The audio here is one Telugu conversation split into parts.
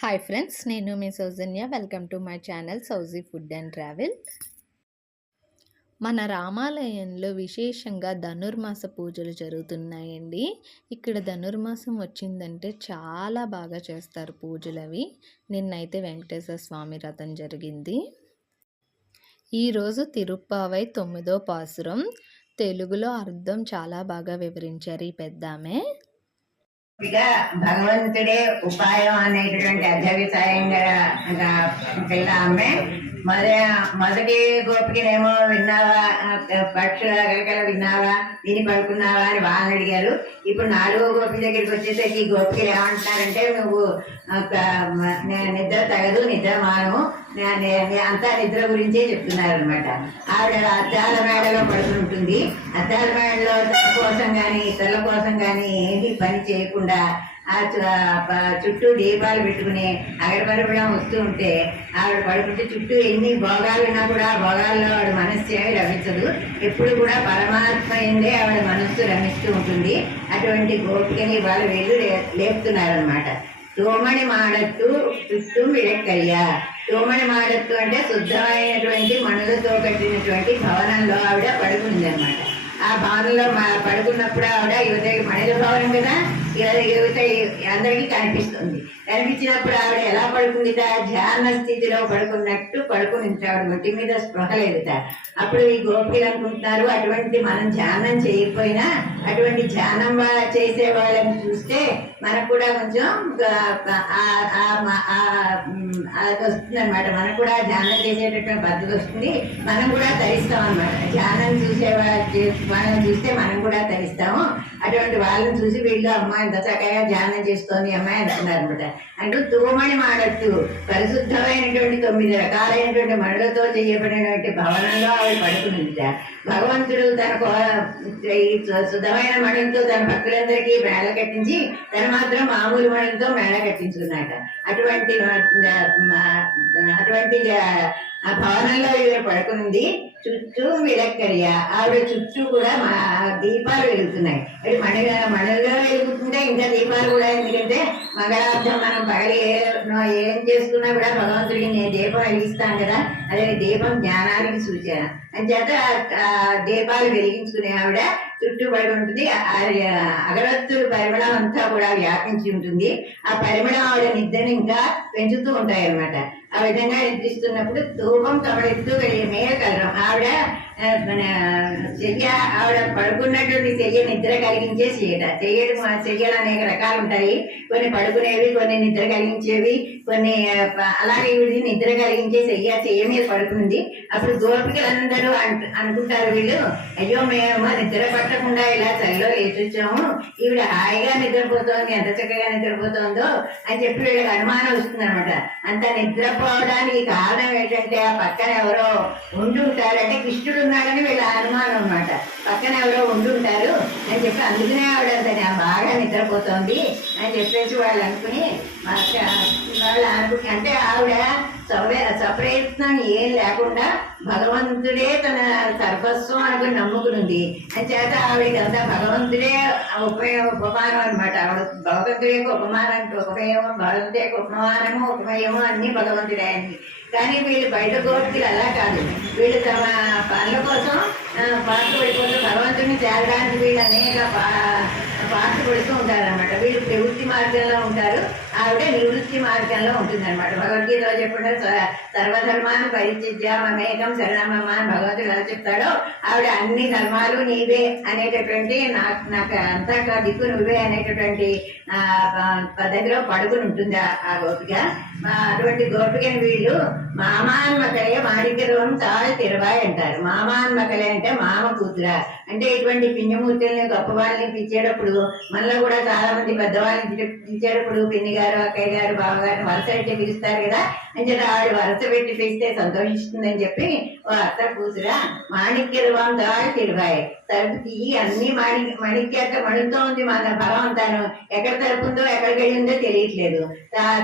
హాయ్ ఫ్రెండ్స్ నేను మీ Soujanya. Welcome to my channel Souji food and travel మన రామాలయంలో విశేషంగా ధనుర్మాస పూజలు జరుగుతున్నాయండి. ఇక్కడ ధనుర్మాసం వచ్చిందంటే చాలా బాగా చేస్తారు పూజలు అవి. నిన్నైతే వెంకటేశ్వర స్వామి రథం జరిగింది. ఈరోజు తిరుప్పావై తొమ్మిదో పాసురం తెలుగులో అర్థం చాలా బాగా వివరించారు ఈ పెద్దామే. ఇక భగవంతుడే ఉపాయం అనేటటువంటి అధ్యవసాయంగా పిల్ల ఆమె మరి మొదటి గోపికనేమో విన్నావా? పక్షుల కలకల విన్నావా? దీని పడుకున్నావా అని బాగా అడిగారు. ఇప్పుడు నాలుగో గోపి దగ్గరికి వచ్చేసరికి ఈ గోపికలు ఏమంటున్నారంటే నువ్వు ఒక నిద్ర తగదు నిద్ర మాను అంతా నిద్ర గురించే చెప్తున్నారు అనమాట ఆవిడ అద్దాల మేడలో పడుకుంటుంది. అద్దాల మేడలో తన కోసం కానీ ఇతరుల కోసం కానీ ఏది పని చేయకుండా ఆ చుట్టూ దీపాలు పెట్టుకుని కూడా వస్తూ ఉంటే ఆవిడ పడుకుంటే చుట్టూ ఎన్ని భోగాలు ఉన్నా కూడా ఆ భోగాల్లో ఆవిడ మనస్సు ఏమి రమించదు. ఎప్పుడు కూడా పరమాత్మ ఎందే ఆవిడ మనస్సు రమిస్తూ ఉంటుంది. అటువంటి గోపికని వాళ్ళు వీళ్ళు లేపుతున్నారనమాట తోమణి మాడత్తు చుట్టూ విడక్కయ్యా తోమణి మాడత్తు అంటే శుద్ధమైనటువంటి మణులతో కట్టినటువంటి భవనంలో ఆవిడ పడుకుంది అనమాట ఆ భవనంలో మా- పడుకున్నప్పుడు ఆవిడ యువత మణిల భవనం కదా అందరికీ కనిపిస్తుంది కనిపించినప్పుడు ఆవిడ ఎలా పడుకుందిట? ధ్యాన స్థితిలో పడుకున్నట్టు పడుకుని ఉంది ఆవిడ మీద స్పృహ లేదుట. అప్పుడు ఈ గోపికలు అనుకుంటున్నారు అటువంటి మనం ధ్యానం చేయకపోయినా అటువంటి ధ్యానం చేసే వాళ్ళని చూస్తే మనకు కూడా కొంచెం ఆ- అది వస్తుంది అనమాట మనకు కూడా ధ్యానం చేసేటటువంటి పద్ధతి వస్తుంది. మనం కూడా తరిస్తాం అనమాట ధ్యానం చూసే చే- వాళ్ళని చూస్తే మనం కూడా తరిస్తాము. అటువంటి వాళ్ళని చూసి వీళ్ళు అమ్మాయి ఎంత చక్కగా ధ్యానం చేస్తోంది అమ్మాయి అనుకున్నారు అనమాట అంటూ తూమణి మాడట్టు పరిశుద్ధమైనటువంటి తొమ్మిది రకాలైనటువంటి మణులతో చేయబడినటువంటి భవనంలో ఆవిడ పడుకునిట భగవంతుడు తన కో- శుద్ధమైన మణులతో తన భక్తులందరికీ మేళ కట్టించి తను మాత్రం మామూలు మణులతో మేళ కట్టించుకున్నాట అటువంటి అటువంటి ఆ భవనంలో ఈవిడ పడుకునింది. చుట్టూ విలక్కరియ ఆవిడ చుట్టూ కూడా మా దీపాలు వెలుగుతున్నాయి. అది మణిగా మణిగా వెలుగుతుంటే ఇంకా దీపాలు కూడా ఎందుకంటే మంగళార్థం మనం పగలి ఏ ఏం చేసుకున్నా కూడా భగవంతుడికి నేను దీపం వెలిగిస్తాను కదా. అదే దీపం జ్ఞానానికి సూచన. అంచేత దీపాలు వెలిగించుకునే ఆవిడ చుట్టూ పడి ఉంటుంది. ఆ- అగరత్తుల పరిమళం అంతా కూడా వ్యాపించి ఉంటుంది. ఆ పరిమళం ఆవిడ నిద్రని ఇంకా పెంచుతూ ఉంటాయి అన్నమాట ఆ విధంగా నిద్రిస్తున్నప్పుడు ధూపం తమడెత్తు మేయగలరం ఆవిడ ఆ, మన చెయ్య ఆవిడ పడుకున్నటువంటి చెయ్య నిద్ర కలిగించే చెయ్యట చెయ్యడం చెయ్యలు అనేక రకాలు ఉంటాయి. కొన్ని పడుకునేవి కొన్ని నిద్ర కలిగించేవి కొన్ని అలాగే వీడి నిద్ర కలిగించే చెయ్య చెయ్య మీద పడుకుంది. అప్పుడు గోపికలందరూ అంట అనుకుంటారు వీళ్ళు అయ్యో మేము నిద్ర పట్టకుండా ఇలా చలిలో లేచొచ్చాము. ఈవిడ హాయిగా నిద్రపోతోంది ఎంత చక్కగా నిద్రపోతోందో అని చెప్పి వీళ్ళకి అనుమానం వస్తుంది అనమాట అంత నిద్రపోవడానికి కారణం ఏంటంటే ఆ పక్కన ఎవరో ఉంటుంటారంటే కృష్ణుడు అంటే కృష్ణుడు వీళ్ళ అనుమానం అనమాట పక్కన ఎవరో ఉండి ఉంటారు. అని చెప్పి అందుకనే ఆవిడ అంతా బాగా నిద్రపోతోంది అని చెప్పేసి వాళ్ళు అనుకుని వాళ్ళు అనుకు అంటే ఆవిడ సప్రయత్నం ఏం లేకుండా భగవంతుడే తన సర్వస్వం అనుకుని నమ్ముకునుంది. అని చేత ఆవిడంతా భగవంతుడే ఉపయోగ ఉపమానం అనమాట ఆవిడ భగవంతుడే ఉపమానం ఉపయోగం భగవంతుడే ఉపమానము ఉపయోగం అన్ని భగవంతుడే అని కానీ వీళ్ళు బయట కోర్టులు అలా కాదు. వీళ్ళు తమ పనుల కోసం ఆ, పాటలు పడిపోతూ భగవంతుని చేరడానికి వీళ్ళు అనేక పా- పాటలు పడుతూ ఉంటారు అనమాట వీళ్ళు ప్రవృత్తి మార్గంలో ఉంటారు. ఆవిడ నివృత్తి మార్గంలో ఉంటుందన్నమాట. భగవద్గీతలో చెప్పుకుంటారు సర్వధర్మాన్ని పరిత్యజ్య మమేకం శరణమమ్మ అని భగవంతుడు ఎలా చెప్తాడో ఆవిడ అన్ని ధర్మాలు నీవే అనేటటువంటి నాకు నాకు అంతా దిక్కు నువ్వే అనేటటువంటి పద్ధతిలో పడుకుని ఉంటుంది ఆ- గోపిక? అటువంటి గోపికని వీళ్ళు మామాన్మకలే మాణిక్యరూపం చాలా తిరవాయి అంటారు మామాన్మకలే అంటే మామ కూతుర. అంటే ఇటువంటి పిన్నమూర్తుల్ని గొప్ప వాళ్ళని పిలిచేటప్పుడు మనలో కూడా చాలా మంది పెద్దవాళ్ళని పిలిచేటప్పుడు పిన్ని గారు అక్కయ్య గారు బావగారు వరుస పెట్టి పిలుస్తారు కదా? అని చెప్పి ఆవిడ వరుస పెట్టి పిలిస్తే సంతోషిస్తుందని చెప్పి ఓ అత్త కూతుర మాణిక్య రూపం దాడి తిరువాయి తలుపు తీయి అన్ని మాణిక్య మణిక్యాక మణులతో ఉంది మన బలం అంతాను. ఎక్కడ తలుపుందో ఎక్కడికి వెళ్ళిందో తెలియట్లేదు.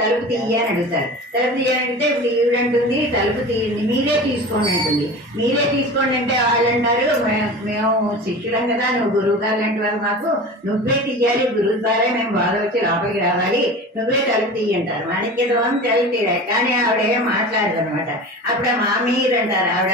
తలుపు తీయి అని అడుగుతారు. తలుపు తీయాలంటే ఇప్పుడు ఈవిడంటుంది తలుపు తీయండి మీరే తీసుకోండి అంటుంది. మీరే తీసుకోండి అంటే వాళ్ళు అంటారు "మే- మేము శిష్యులం కదా నువ్వు గురువు గారు లాంటి వారు మాకు నువ్వే తీయాలి గురువు ద్వారా మేము బాధ వచ్చి లోపలికి రావాలి నువ్వే తలుపు తీయంటారు మాణిక్య దోహం తలుపు తీయాలి కానీ ఆవిడ ఏం మాట్లాడదు అనమాట అప్పుడు మామీరు మామీర్ అంటారు ఆవిడ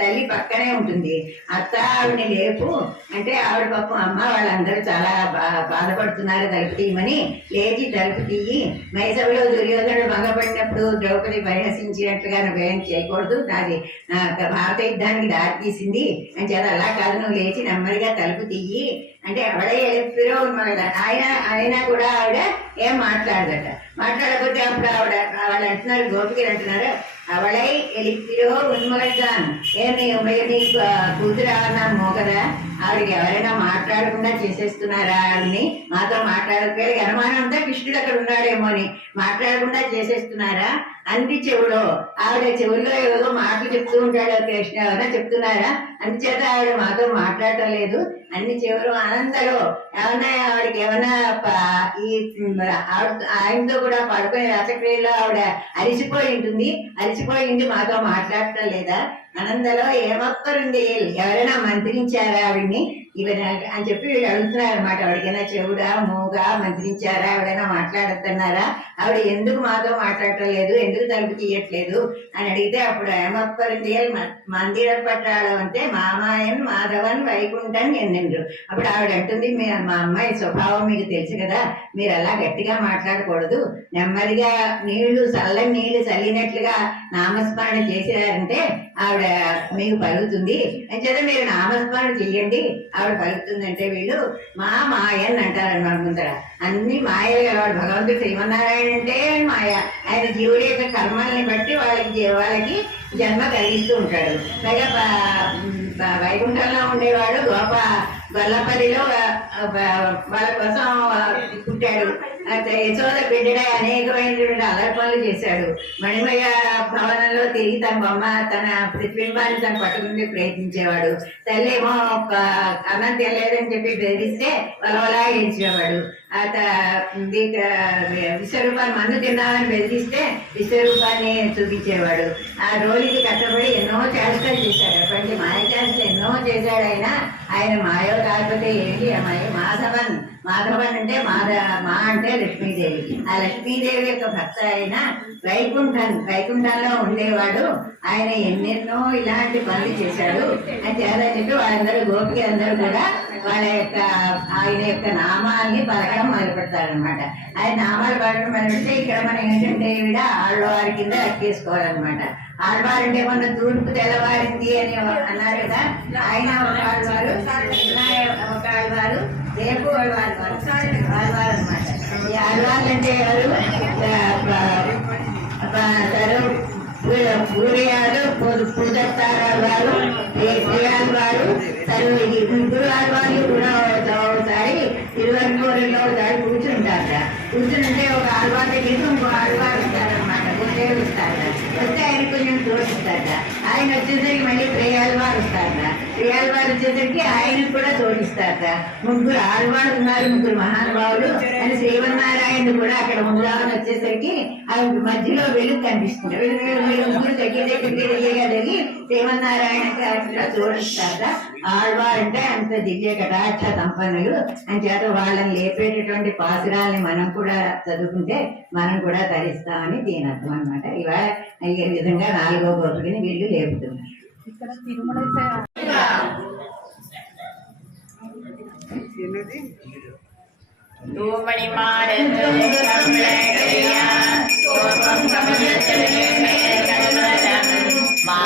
తల్లి పక్కనే ఉంటుంది. అత్త ఆవిడని లేపు. అంటే ఆవిడ పాపం అమ్మ వాళ్ళందరూ చాలా బా- బాధపడుతున్నారు తలుపు తీయమని. లేచి తలుపు తీయి. మైసభలో దుర్యోధనుడు భంగపడినప్పుడు ద్రౌపది పరిహసించినట్లుగా నువ్వేం చేయకూడదు. నాది నా భారత యుద్ధానికి దారి తీసింది. అని చేత అలా కాదు నువ్వు లేచి నెమ్మదిగా తలుపు తీయి. అంటే ఎవడే ఎలిపిరో ఉన్నాడు. ఆయన ఆయన కూడా ఆవిడ ఏం మాట్లాడదట. మాట్లాడకపోతే అప్పుడు ఆవిడ వాళ్ళు అంటున్నారు గోపికలు అంటున్నారు. அவளை எழுப்பியோ உன்மகள்தான் ஏனைய உமையனை குதிரான மோகர ఆవిడకి ఎవరైనా మాట్లాడకుండా చేసేస్తున్నారా అని మాతో మాట్లాడకపోయారు. అనుమానం అంతా కృష్ణుడు అక్కడ ఉన్నాడేమో అని. మాట్లాడకుండా చేసేస్తున్నారా? అంది చెవులో. ఆవిడ చెవుల్లో ఏదో మాటలు చెప్తూ ఉంటాడు కృష్ణ. ఎవరైనా చెప్తున్నారా? అందుచేత ఆవిడ మాతో మాట్లాడటం లేదు. అన్ని చెవులు ఆనందలో. ఏమన్నా ఆవిడకి ఏమన్నా ఈ ఆయనతో కూడా పడుకునే రసక్రియలో ఆవిడ అరిసిపోయి ఉంటుంది. అరిసిపోయి ఉండి మాతో మాట్లాడటం లేదా? అనందలో ఏమొక్కరుండేయాలి ఎవరైనా మంత్రించారా ఆవిడ్ని? ఇవన్నీ అని చెప్పి అడుగుతున్నారు అనమాట ఎవరికైనా చెవుడా మూగా మంత్రించారా? ఆవిడైనా మాట్లాడుతున్నారా? ఆవిడ ఎందుకు మాతో మాట్లాడటం లేదు? ఎందుకు తలుపు తీయట్లేదు? అని అడిగితే అప్పుడు ఏమొక్కరుండేయాలి మందిర పట్టాడు అంటే మామాయన్ మాధవన్ వైకుంఠన్ ఎన్నెండ్రు? అప్పుడు ఆవిడ అంటుంది మీ మా అమ్మాయి స్వభావం మీకు తెలుసు కదా. మీరు అలా గట్టిగా మాట్లాడకూడదు. నెమ్మదిగా నీళ్ళు చల్లని నీళ్ళు చల్లినట్లుగా నామస్మరణ చేశారంటే ఆవిడ మీకు పలుకుతుంది. అంచేత మీరు నామస్మరణ చెయ్యండి. ఆవిడ పలుకుతుందంటే వీళ్ళు మా మాయన్ అంటారనమాట ముందర. అన్ని మాయలు కలవాడు భగవంతుడు శ్రీమన్నారాయణ అంటే మాయ. ఆయన జీవుడి యొక్క కర్మల్ని బట్టి వాళ్ళకి వాళ్ళకి జన్మ కలిగిస్తూ ఉంటాడు. పైగా వైకుంఠంలో ఉండేవాడు గోప గొల్లపల్లిలో వాళ్ళ కోసం పుట్టాడు. యశోద బిడ్డడే అనేకమైనటువంటి అలర్ చేశాడు. మణిమయ్య భవనంలో తిరిగి తన బొమ్మ తన ప్రతిబింబాన్ని తను పట్టుకుని ప్రయత్నించేవాడు. తల్లి ఏమో ఒక అన్నం తెలియదని చెప్పి బెదిరిస్తే వలవలా ఏడ్చేవాడు. అత విశ్వరూపాన్ని మందు తిన్నామని బెదిరిస్తే విశ్వరూపాన్ని చూపించేవాడు. ఆ రోజుకి కట్టబడి ఎన్నో చేష్టలు చేశాడు. అటువంటి మాయ చేష్టలు ఎన్నో చేశాడు ఆయన ఆయన మాయో కాకపోతే ఏంటి? మాయ మాధవన్. మాధవన్ అంటే మాధ మా అంటే లక్ష్మీదేవి ఆ లక్ష్మీదేవి యొక్క భర్త అయిన వైకుంఠం వైకుంఠంలో ఉండేవాడు. ఆయన ఎన్నెన్నో ఇలాంటి పనులు చేశాడు. అని చేయాలని వాళ్ళందరూ గోపి అందరూ కూడా వాళ్ళ యొక్క ఆయన యొక్క నామాల్ని పలకడం మొదలుపెడతారనమాట ఆయన నామాలు పలకడం మొదలుపెడితే ఇక్కడ మనం ఏంటంటే ఈవిడ ఆళ్ళవారి కింద లెక్కేసుకోవాలన్నమాట ఆడవారు అంటే మొన్న తూర్పు తెల్లవారింది అని అన్నారు కదా ఆయన ఒక ఆడవారు ఒక ఆడవారు రేపు ఆడవారు ఆడవారు అనమాట అంటే ఎవరు సూర్యాలు పూజస్తారాలు వారు కూడా ఒకసారి తిరువనూరులో ఒకసారి కూర్చుంటారట. కూర్చుంటే ఒక ఆల్వార్ దగ్గరికి ఇంకో ఆడవారు ఇస్తారనమాట గుండెలు వస్తారట. వస్తే ఆయన కొంచెం తోడిస్తారట ఆయన వచ్చేసరికి మళ్ళీ ప్రియాల వారు వస్తారట. ప్రియాల ఆల్వార్ వచ్చేసరికి ఆయనకు కూడా జోడిస్తారట ముగ్గురు ఆల్వార్ ఉన్నారు ముగ్గురు మహానుభావులు. అని శ్రీవన్నారాయణ కూడా అక్కడ ఉందామని వచ్చేసరికి ఆయన మధ్యలో వెలుగు కనిపిస్తుంది. వీళ్ళు వీళ్ళు ముగ్గురు దగ్గర దగ్గర దగ్గరగా జరిగి శ్రీమన్నారాయణ కూడా తోడిస్తారట. ఆడవారంటే అంత దివ్య కటాక్ష సంపన్నులు. అని చేత వాళ్ళని లేపేటటువంటి పాసురాల్ని మనం కూడా చదువుకుంటే మనం కూడా తరిస్తామని దీని అర్థం అనమాట ఇవాళ ఈ విధంగా నాలుగో గోపికని వీళ్ళు చెప్తున్నా ఇక్కడ తిరుమల தூமணி மாடத்து மா